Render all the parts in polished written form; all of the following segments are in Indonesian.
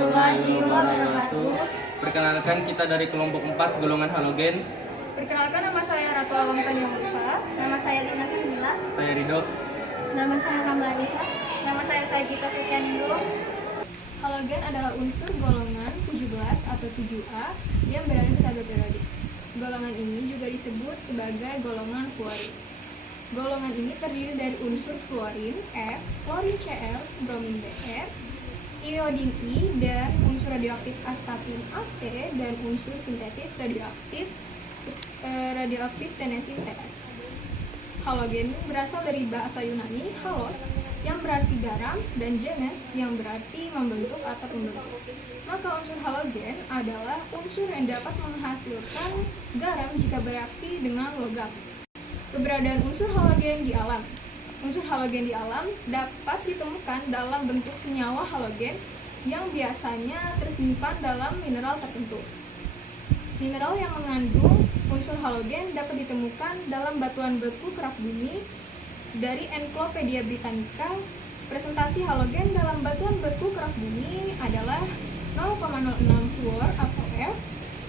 warahmatullahi wabarakatuh. Perkenalkan, kita dari kelompok 4 golongan halogen. Perkenalkan, nama saya Ratu Awang Tanjung. Nama saya Lina Sumila. Saya Ridho. Nama saya Kamla Alisa. Nama saya Sagita Sukianinggo. Halogen adalah unsur golongan 17 atau 7A yang berada di tabel periodik. Golongan ini juga disebut sebagai golongan fluorin. Golongan ini terdiri dari unsur fluorin F, klorin Cl, bromin Br, iodin I, dan unsur radioaktif astatin At, dan unsur sintetis radioaktif tenesin Ts. Halogen berasal dari bahasa Yunani halos yang berarti garam dan genes yang berarti membentuk atau membentuk. Maka unsur halogen adalah unsur yang dapat menghasilkan garam jika bereaksi dengan logam. Keberadaan unsur halogen di alam. Unsur halogen di alam dapat ditemukan dalam bentuk senyawa halogen yang biasanya tersimpan dalam mineral tertentu. Mineral yang mengandung unsur halogen dapat ditemukan dalam batuan beku kerak bumi. Dari Encyclopedia Britannica, presentasi halogen dalam batuan beku kerak bumi adalah 0,06 fluor atau F,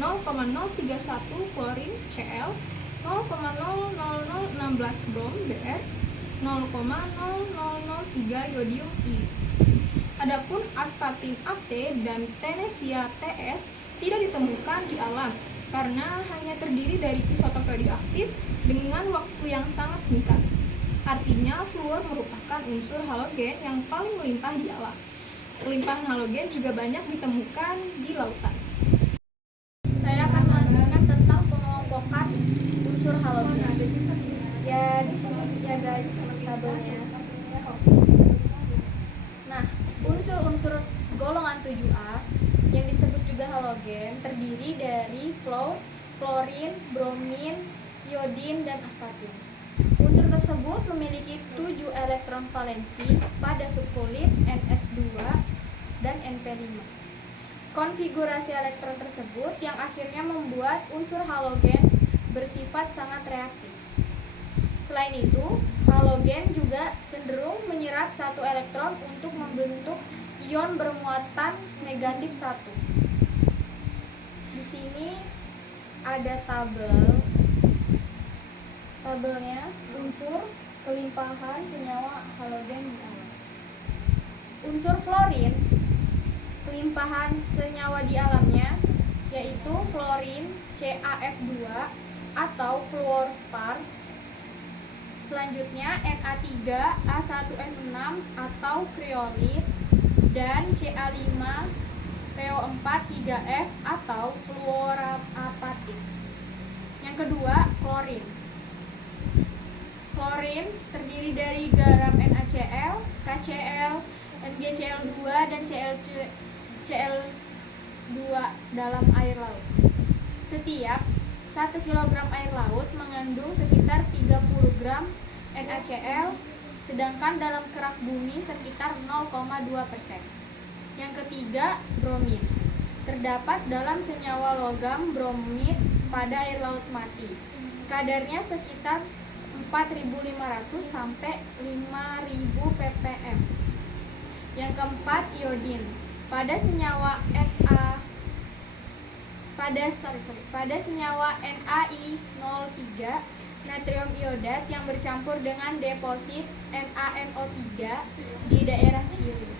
0,031 klorin Cl, 0,00016 brom Br, 0,0003 yodium I. Adapun astatin At dan tenesia Ts tidak ditemukan di alam karena hanya terdiri dari isotop radioaktif dengan waktu yang sangat singkat. Artinya, fluor merupakan unsur halogen yang paling melimpah di alam. Pelimpahan halogen juga banyak ditemukan di lautan. Saya akan melanjutkan tentang pengelompokan unsur halogen. Ya, di sini ya guys tabelnya. Nah, unsur-unsur golongan 7A yang disebut juga halogen terdiri dari fluor, klorin, bromin, iodin, dan astatin. Unsur tersebut memiliki 7 elektron valensi pada subkulit Ns2 dan Np5. Konfigurasi elektron tersebut yang akhirnya membuat unsur halogen bersifat sangat reaktif. Selain itu, halogen juga cenderung menyerap satu elektron untuk membentuk ion bermuatan negatif 1. Di sini ada tabelnya unsur kelimpahan senyawa halogen di alam. Unsur fluorin, kelimpahan senyawa di alamnya yaitu fluorin CaF2 atau fluorspar. Selanjutnya Na3A1F6 atau kriolit dan Ca5PO4-3F atau fluorapatit. Yang kedua, klorin. Klorin terdiri dari garam NaCl, KCl, NgCl2, dan Cl2 dalam air laut. Setiap 1 kg air laut mengandung sekitar 30 gram NaCl, sedangkan dalam kerak bumi sekitar 0,2%. Yang ketiga, bromin. Terdapat dalam senyawa logam bromid pada air laut mati. Kadarnya sekitar 4.500 sampai 5.000 ppm. Yang keempat, iodin. Pada senyawa senyawa NaI03, natrium iodat yang bercampur dengan deposit NaNO3 di daerah Cili.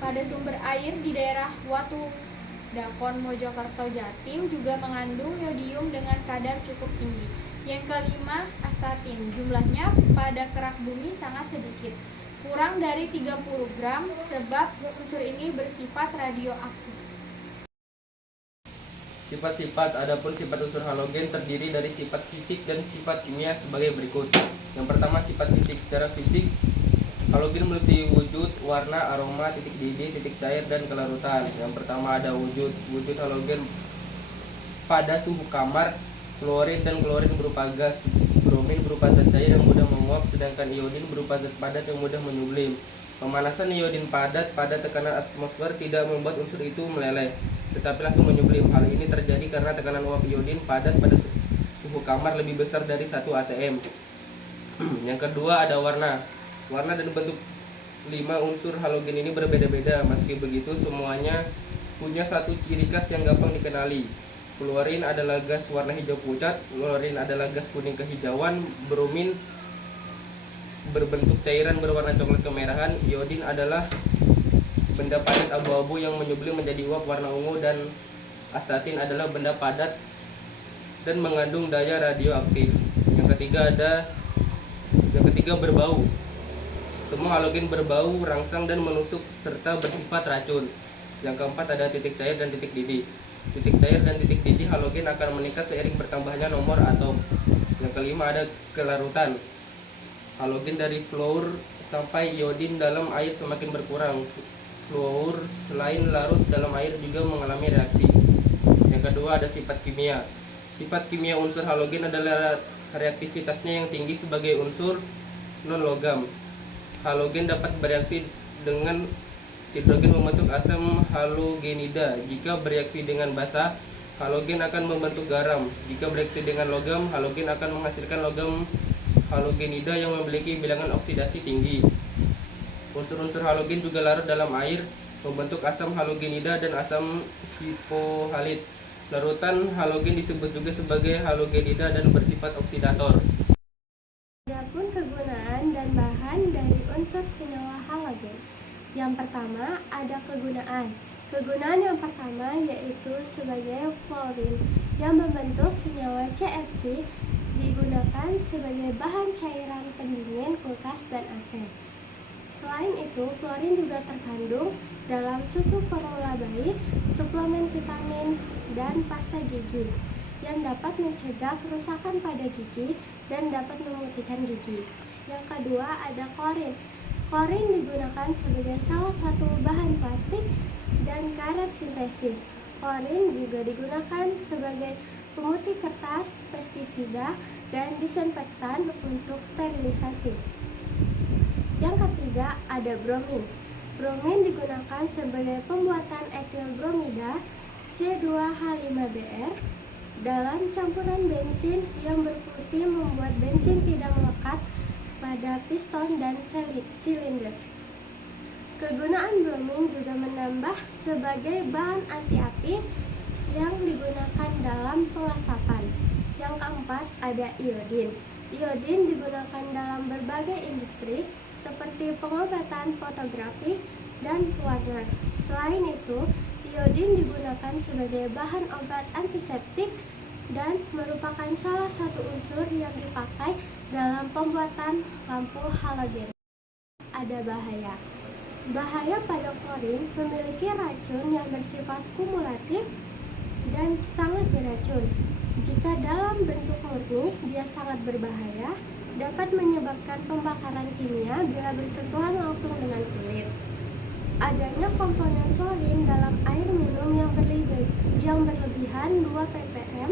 Pada sumber air di daerah Watu Dakon, Mojokerto, Jatim juga mengandung yodium dengan kadar cukup tinggi. Yang kelima, astatin. Jumlahnya pada kerak bumi sangat sedikit, kurang dari 30 gram, sebab unsur ini bersifat radioaktif. Sifat-sifat. Adapun sifat unsur halogen terdiri dari sifat fisik dan sifat kimia sebagai berikut. Yang pertama, sifat fisik. Secara fisik, halogen memiliki wujud, warna, aroma, titik didih, titik cair, dan kelarutan. Yang pertama ada wujud halogen pada suhu kamar. Fluorin dan klorin berupa gas, bromin berupa zat cair yang mudah menguap, sedangkan iodin berupa zat padat yang mudah menyublim. Pemanasan iodin padat pada tekanan atmosfer tidak membuat unsur itu meleleh, tetapi langsung menyublim. Hal ini terjadi karena tekanan uap iodin padat pada suhu kamar lebih besar dari 1 atm. Yang kedua ada warna. Warna dan bentuk 5 unsur halogen ini berbeda-beda. Meski begitu, semuanya punya satu ciri khas yang gampang dikenali. Fluorin adalah gas warna hijau pucat, klorin adalah gas kuning kehijauan, bromin berbentuk cairan berwarna coklat kemerahan, iodin adalah benda padat abu-abu yang menyublim menjadi uap warna ungu, dan astatin adalah benda padat dan mengandung daya radioaktif. Yang ketiga berbau. Semua halogen berbau, rangsang dan menusuk serta bersifat racun. Yang keempat ada titik cair dan titik didih. Titik cair dan titik didih halogen akan meningkat seiring bertambahnya nomor atom. Yang kelima ada kelarutan. Halogen dari fluor sampai iodin dalam air semakin berkurang. Fluor selain larut dalam air juga mengalami reaksi. Yang kedua ada sifat kimia. Sifat kimia unsur halogen adalah reaktivitasnya yang tinggi sebagai unsur non-logam. Halogen dapat bereaksi dengan hidrogen membentuk asam halogenida. Jika bereaksi dengan basa, halogen akan membentuk garam. Jika bereaksi dengan logam, halogen akan menghasilkan logam halogenida yang memiliki bilangan oksidasi tinggi. Unsur-unsur halogen juga larut dalam air, membentuk asam halogenida dan asam hipohalit. Larutan halogen disebut juga sebagai halogenida dan bersifat oksidator. Adapun kegunaan dan bahan dari unsur senyawa halogen. Yang pertama ada kegunaan. Kegunaan yang pertama yaitu sebagai fluorin yang membentuk senyawa CFC digunakan sebagai bahan cairan pendingin kulkas dan AC. Selain itu, fluorin juga terkandung dalam susu formula bayi, suplemen vitamin, dan pasta gigi yang dapat mencegah kerusakan pada gigi dan dapat memutihkan gigi. Yang kedua ada klorin. Klorin digunakan sebagai salah satu bahan plastik dan karet sintesis. Klorin juga digunakan sebagai pemutih kertas, pestisida, dan disinfektan untuk sterilisasi. Yang ketiga ada bromin. Bromin digunakan sebagai pembuatan etil bromida C2H5Br dalam campuran bensin yang berfungsi membuat bensin tidak melekat pada piston dan silinder. Kegunaan bromin juga menambah sebagai bahan anti api yang digunakan dalam pengasapan. Yang keempat ada iodin. Iodin digunakan dalam berbagai industri seperti pengobatan fotografi dan pewarna. Selain itu, iodin digunakan sebagai bahan obat antiseptik dan merupakan salah satu unsur yang dipakai dalam pembuatan lampu halogen. Ada bahaya. Bahaya pada klorin memiliki racun yang bersifat kumulatif dan sangat beracun. Jika dalam bentuk murni, dia sangat berbahaya, dapat menyebabkan pembakaran kimia bila bersentuhan langsung dengan kulit. Adanya komponen klorin dalam air minum yang berlebihan 2 ppm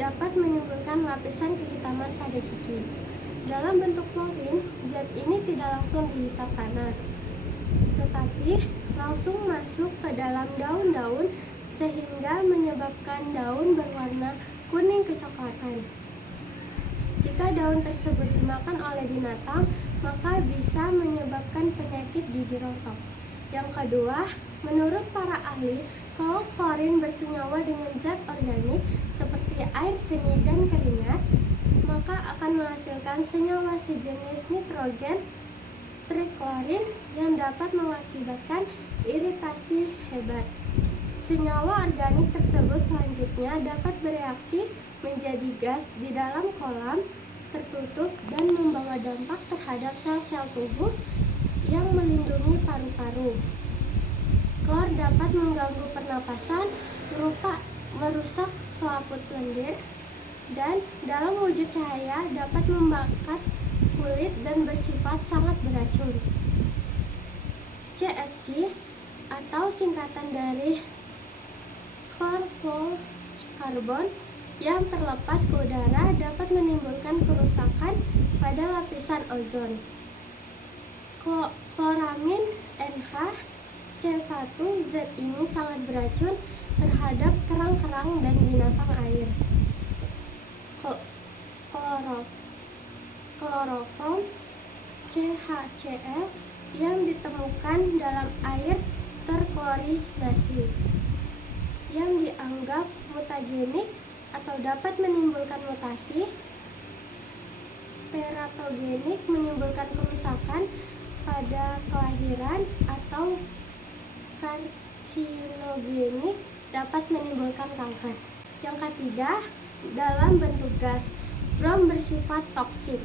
dapat menimbulkan lapisan kehitaman pada gigi. Dalam bentuk klorin, zat ini tidak langsung dihisap panas, tetapi langsung masuk ke dalam daun-daun sehingga menyebabkan daun berwarna kuning kecoklatan. Jika daun tersebut dimakan oleh binatang, maka bisa menyebabkan penyakit gigi rontok. Yang kedua, menurut para ahli, kalau klorin bersenyawa dengan zat organik seperti air seni dan keringat, maka akan menghasilkan senyawa sejenis nitrogen triklorin yang dapat mengakibatkan iritasi hebat. Senyawa organik tersebut selanjutnya dapat bereaksi menjadi gas di dalam kolam tertutup dan membawa dampak terhadap sel-sel tubuh yang melindungi paru-paru. Klor dapat mengganggu pernapasan, merusak selaput lendir, dan dalam wujud cahaya dapat membakar kulit dan bersifat sangat beracun. CFC atau singkatan dari chlorofluorokarbon yang terlepas ke udara dapat menimbulkan kerusakan pada lapisan ozon. Kloramin NH+C1 zat ini sangat beracun terhadap kerang-kerang dan binatang air. Klorofrom CHCl yang ditemukan dalam air terklorinasi. yang dianggap mutagenik atau dapat menimbulkan mutasi, teratogenik menimbulkan kerusakan pada kelahiran, atau karsinogenik dapat menimbulkan kanker. Yang ketiga, dalam bentuk gas, brom bersifat toksik.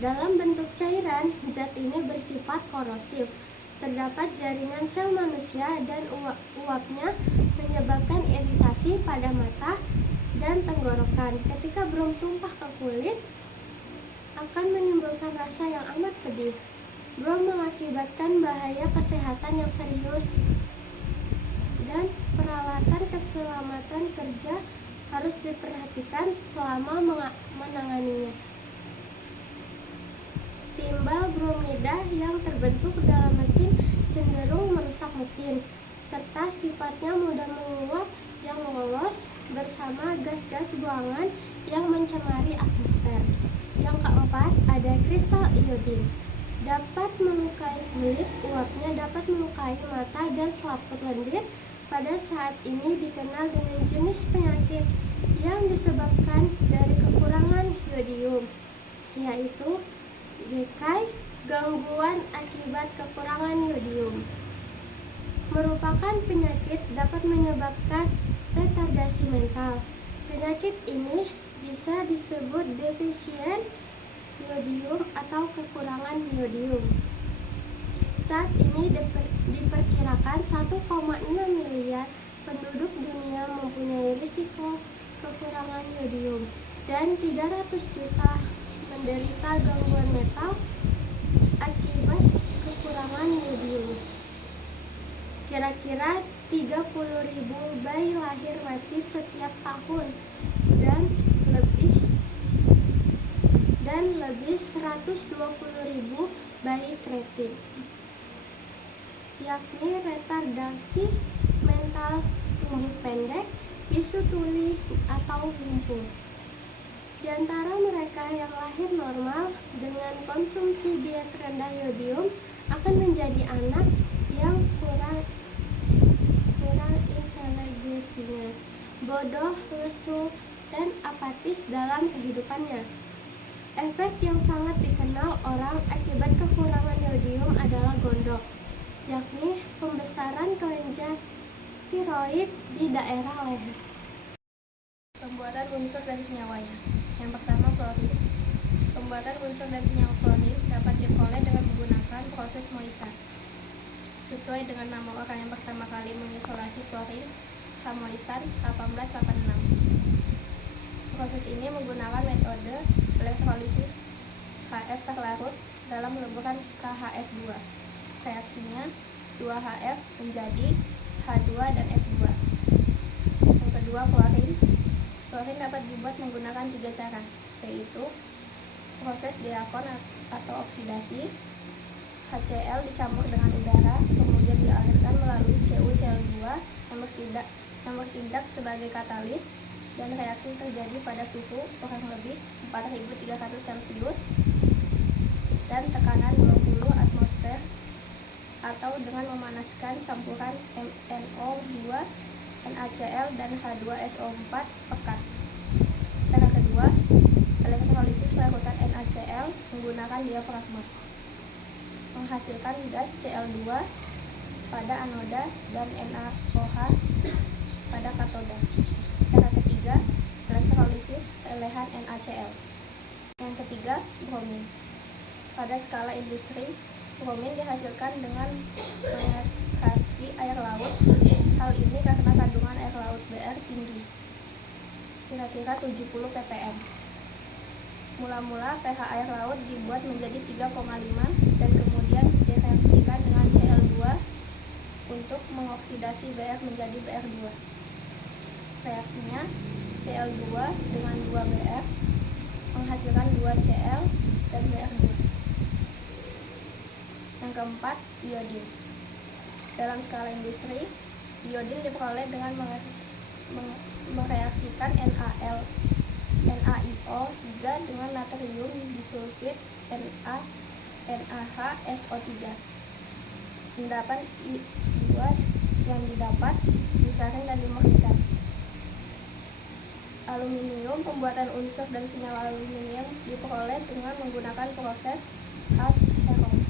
Dalam bentuk cairan, zat ini bersifat korosif. Terdapat jaringan sel manusia dan uapnya menyebabkan iritasi pada mata dan tenggorokan. Ketika brom tumpah ke kulit, akan menimbulkan rasa yang amat pedih. Brom mengakibatkan bahaya kesehatan yang serius, dan peralatan keselamatan kerja harus diperhatikan selama menanganinya. Timbal bromida yang terbentuk dalam mesin cenderung merusak mesin, serta sifatnya mudah menguap yang lolos bersama gas-gas buangan yang mencemari atmosfer. Yang keempat, ada kristal iodin. Dapat melukai kulit, uapnya dapat melukai mata dan selaput lendir. Pada saat ini dikenal dengan jenis penyakit yang disebabkan dari kekurangan yodium, yaitu GKI, gangguan akibat kekurangan yodium. Merupakan penyakit dapat menyebabkan retardasi mental. Penyakit ini bisa disebut defisien yodium atau kekurangan yodium. Saat ini diperkirakan 1,6 miliar penduduk dunia mempunyai risiko kekurangan yodium dan 300 juta menderita gangguan mental akibat kekurangan yodium. Kira-kira 30.000 bayi lahir mati setiap tahun dan lebih 120.000 bayi kritis, yakni retardasi mental tumbuh pendek, bisu tuli, atau lumpuh. Di antara mereka yang lahir normal dengan konsumsi diet rendah yodium akan menjadi anak yang kurang inteligensinya, bodoh, lesu, dan apatis dalam kehidupannya. Efek yang sangat dikenal orang akibat kekurangan yodium adalah gondok, yakni pembesaran kelenjar tiroid di daerah leher. Pembuatan unsur dan senyawanya. Yang pertama, fluorin. Pembuatan unsur dan senyawa fluorin dapat diperoleh dengan menggunakan proses Moissan. Sesuai dengan nama orang yang pertama kali mengisolasi fluorin, H. Moissan 1886. Proses ini menggunakan metode elektrolisis HF terlarut dalam leburan KHF2. Reaksinya 2HF menjadi H2 dan F2. Yang kedua, fluorin. Fluorin dapat dibuat menggunakan 3 cara, yaitu proses diakon atau oksidasi, HCl dicampur dengan udara, kemudian dialirkan melalui CuCl2 yang bertindak sebagai katalis, dan reaksi terjadi pada suhu kurang lebih 4300 Celcius dan tekanan 20 atmosfer, atau dengan memanaskan campuran NO2, NaCl, dan H2SO4 pekat. Cara kedua, elektrolisis larutan NaCl menggunakan diafragma, menghasilkan gas Cl2 pada anoda dan NaOH pada katoda. Cara ketiga, elektrolisis pelehan NaCl. Yang ketiga, bromin. Pada skala industri, bromin dihasilkan dengan mengekstraksi air laut. Hal ini karena kandungan air laut Br tinggi, kira-kira 70 ppm. Mula-mula pH air laut dibuat menjadi 3,5 dan kemudian direaksikan dengan Cl2 untuk mengoksidasi Br menjadi Br2. Reaksinya Cl2 dengan 2Br menghasilkan 2Cl dan Br2. Yang keempat, iodin. Dalam skala industri, iodin diperoleh dengan mereaksikan NaIO3 dengan natrium disulfit NaHSO3. Endapan I2 yang didapat disaring dan dimurnikan. Aluminium, pembuatan unsur dan senyawa aluminium diperoleh dengan menggunakan proses hard heron,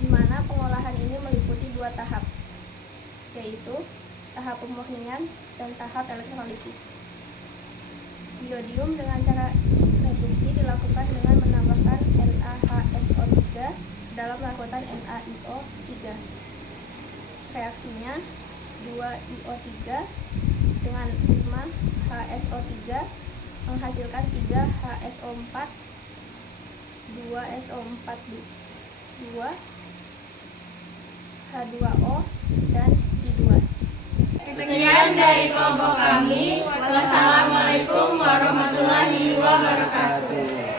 di mana pengolahan ini meliputi 2 tahap, yaitu tahap pemurnian dan tahap elektrolisis. Iodium dengan cara reduksi dilakukan dengan menambahkan NaHSO3 dalam larutan NaIO3. Reaksinya 2IO3 dengan 5HSO3 menghasilkan 3HSO4, 2SO4, 2 H2O, dan I2. Sekian dari kelompok kami. Wassalamualaikum warahmatullahi wabarakatuh.